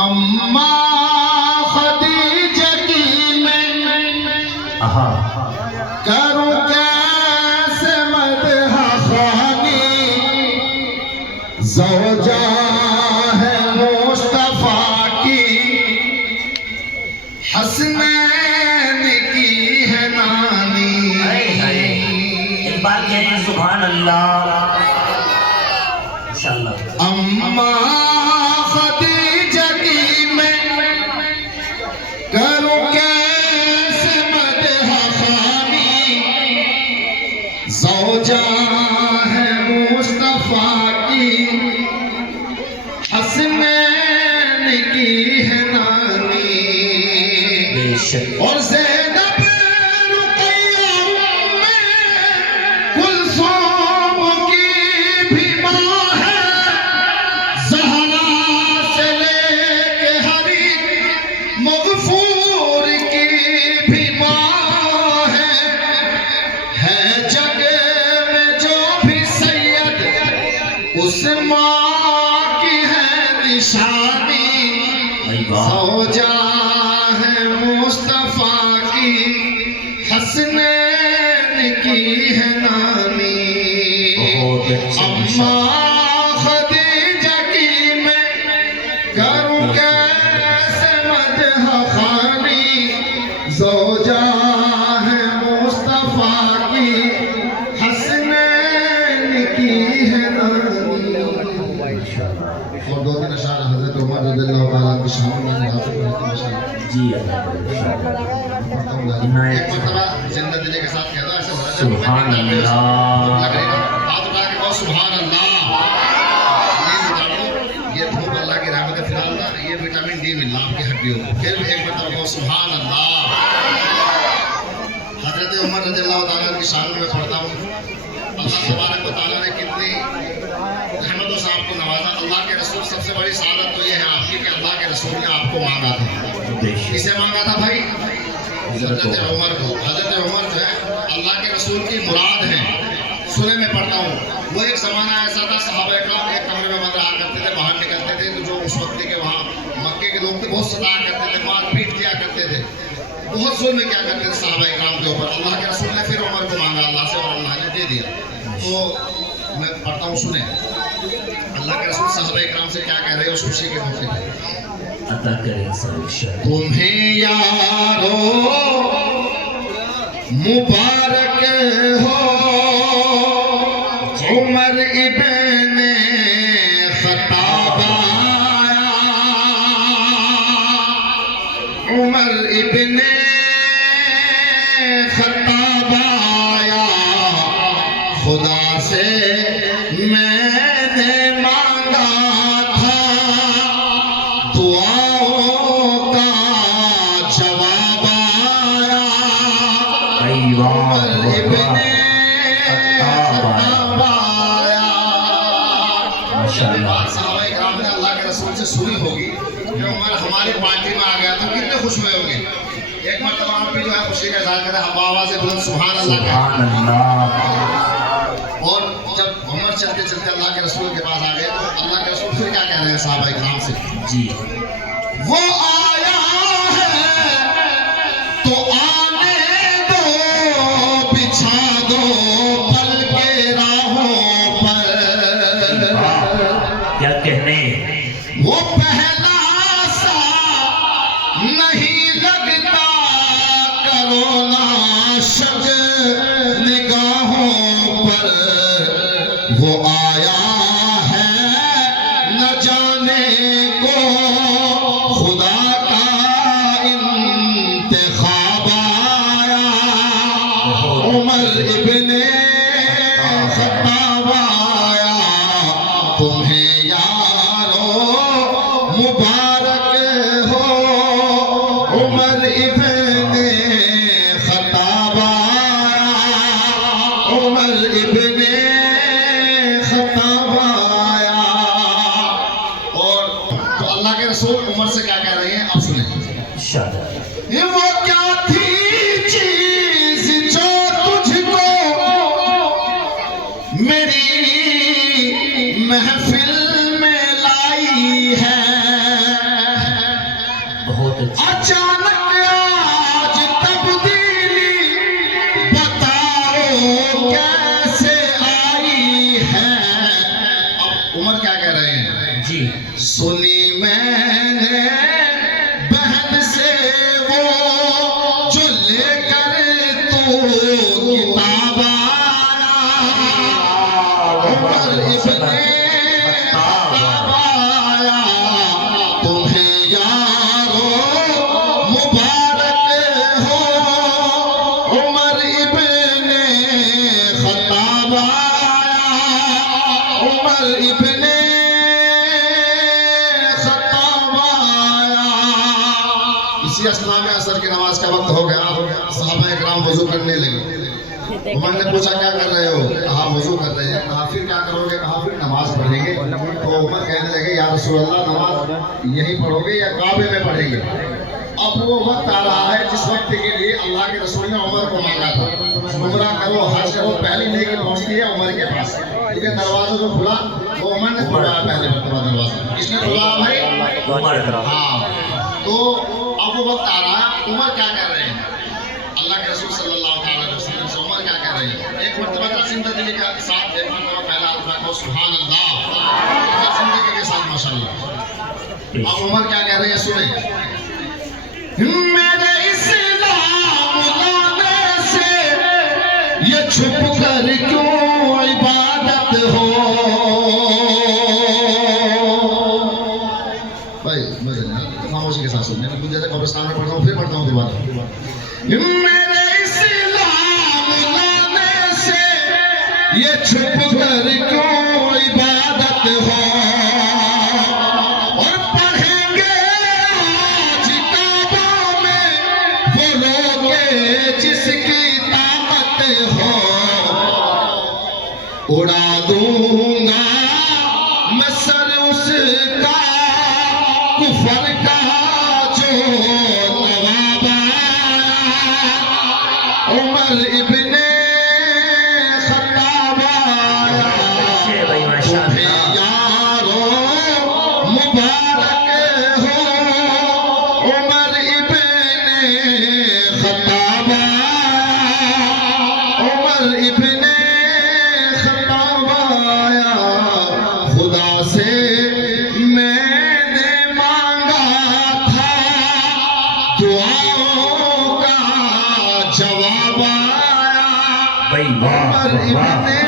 अम्मा खदीजा की मैं करूं कैसे मदह खानी, ज़ौजा है मुस्तफा की, हसनैन की है नानी। इकबाल कह रहे सुभान अल्लाह इंशाअल्लाह। अम्मा खदीजा की मैं करूं कैसे मदह खानी, ज़ौजा है मुस्तफा की, हसनैन की है नानी। और ज़ैनब रुक़ैया कुलसूम की भी मां है, ज़हरा से लेके हरी मग़फ़ूर की भी मां है जग में जो भी सैयद उस मां की है निशानी। ज़ौजा है मुस्तफा की, हसनैन की है नानी। अम्मा खदीजा की मैं करूं कैसे मदह खानी, ज़ौजा है मुस्तफा की, हसनैन की है नानी। और दो तीन अशार हज़रत उमर रज़ियल्लाहु ताला की शान में हासिल करते हैं जी। एक मरतबा जिंदा दिले के साथ कहता ऐसे हो रहा है सुभान अल्लाह, हाथ उठा के कहो सुभान अल्लाह। ये धूप अल्लाह की रहमत है, फिलहाल ना ये विटामिन डी मिल रहा आपकी हड्डियों को। फिर भी एक मरतबा कहो सुभान अल्लाह। हज़रत उमर रज़ियल्लाहु ताला की शान में पढ़ता हूँ, अल्लाह तबारक व तआला ने कितनी रहमतों से आपको नवाजा। अल्लाह के रसूल, सबसे बड़ी सादत तो ये है आपकी कि अल्लाह के रसूल ने आपको मांगा था। किसे मांगा था भाई? हज़रत उमर को। हज़रत उमर जो है अल्लाह के रसूल की मुराद है। सुने में पढ़ता हूँ, वो एक ज़माना ऐसा था, सहाबा इकराम एक कमरे में बंद रहा करते थे, बाहर निकलते थे तो जो उस वक्त के वहाँ मक्के के लोग थे बहुत सताया करते थे, मारपीट किया करते थे, बहुत जुल्म किया करते थे सहाबा इकराम के ऊपर। अल्लाह के रसूल ने फिर उमर को मांगा अल्लाह से और अल्लाह ने दे दिया। तो मैं पढ़ता हूँ, सुने अल्लाह के रसूल सहाबा इकराम से क्या कह रहे हैं उस खुशी के मौके पर। अता करें सब तुम्हें यारो मुबारक हो उमर इब्न खत्ताब आया, उमर इब्न खत्ताब आया, खुदा से मैंने मांगा था, दुआओं का जवाब आया। उमर इब्न खत्ताब आया। माशाअल्लाह। सहाबा इकराम ने अल्लाह के रसूल से सुनी होगी कि उमर हमारी पार्टी में आ गया तो कितने खुश हुए होंगे। एक मरतबा आप भी जो है खुशी का इज़हार करें, हम आवाज़ बुलंद सुभान अल्लाह। और जब उमर चलते चलते अल्लाह के रसूल के पास आ गए तो अल्लाह के रसूल फिर क्या कह रहे हैं सहाबा इकराम से? जी, वो आया है तो आने दो, बिछा दो पल के राहों पर। क्या कहने, वो पहला सा नहीं लगता, करो ना शक निगाहों पर। वो आया है न जाने को, खुदा का इंतखाब आया। उमर इब्न खत्ताब आया, तुम्हें यारो मुबारक हो उमर इब्न खत्ताब आया, उमर इब्न खत्ताब आया। और तो अल्लाह के रसूल उमर से क्या कह रहे हैं आप सुने। वो क्या थी चीज जो तुझको मेरी महफिल में लाई है, अच्छी। अचानक आज तब्दीली बताओ कैसे आई है। अब उमर क्या कह रहे हैं जी सुनी मैंने बहन से वो जो लेकर तू किताब आया। उमर इब्ने खत्ताब आया तुम्हें यारो मुबारक हो। उमर इब्ने खत्ताब आया। उमर इब्ने इसी असना में असर की नमाज का वक्त हो गया। सहाबा इकराम वजू करने लगे। उमर ने पूछा क्या कर रहे हो? कहा वजू कर रहे हैं। कहा फिर क्या करोगे? कहा फिर नमाज पढ़ेंगे। तो उमर कहने लगे या रसूल अल्लाह नमाज यहीं पढ़ोगे या काबे में पढ़ेंगे? अब वो वक्त आ रहा है जिस वक्त के लिए अल्लाह के रसूल ने उमर को मांगा था। उम्रा करो हज करो पहली नेकी पहुंचती है उमर के पास। ठीक है दरवाजा जो खुला वो उमर ने खोला पहले दरवाजा। किसने खोला भाई? उमर। हाँ तो अब वो वक्त आ रहा है। उमर क्या कह रहे हैं? अल्लाह के रसूल सल्लल्लाहु अलैहि वसल्लम से उमर क्या कह रहे हैं? एक मर्तबा का जिंदगी का साथ एक मर्तबा पहला हाथ रखो सुभान अल्लाह जिंदगी के साथ माशाल्लाह। अब उमर क्या कह रहे हैं सुने। मेरे इस्लाम लाने से ये छुप कर क्यों इबादत हो। भाई मजे खामोशी के साथ सुनने में कुछ ज्यादा कब्रिस्तान में पढ़ता हूँ फिर पढ़ता हूँ दोबारा। मेरे इस्लाम लाने से ये छुप कर क्यों इबादत हो। और पढ़ेंगे आज काबा में वो लोग जिसकी ताकत हो। उड़ा दूंगा मैं सर उसका कुफर का जो नवाब आया। उमर इब्ने खत्ताब आया तुम्हें यारो मुबारक हो। उमर इब्ने खत्ताब आया। उमर इब्ने खत्ताब आया। खुदा से मैंने मांगा था दुआओं का जवाब आया। भाई वाह उमर वाह। इब्ने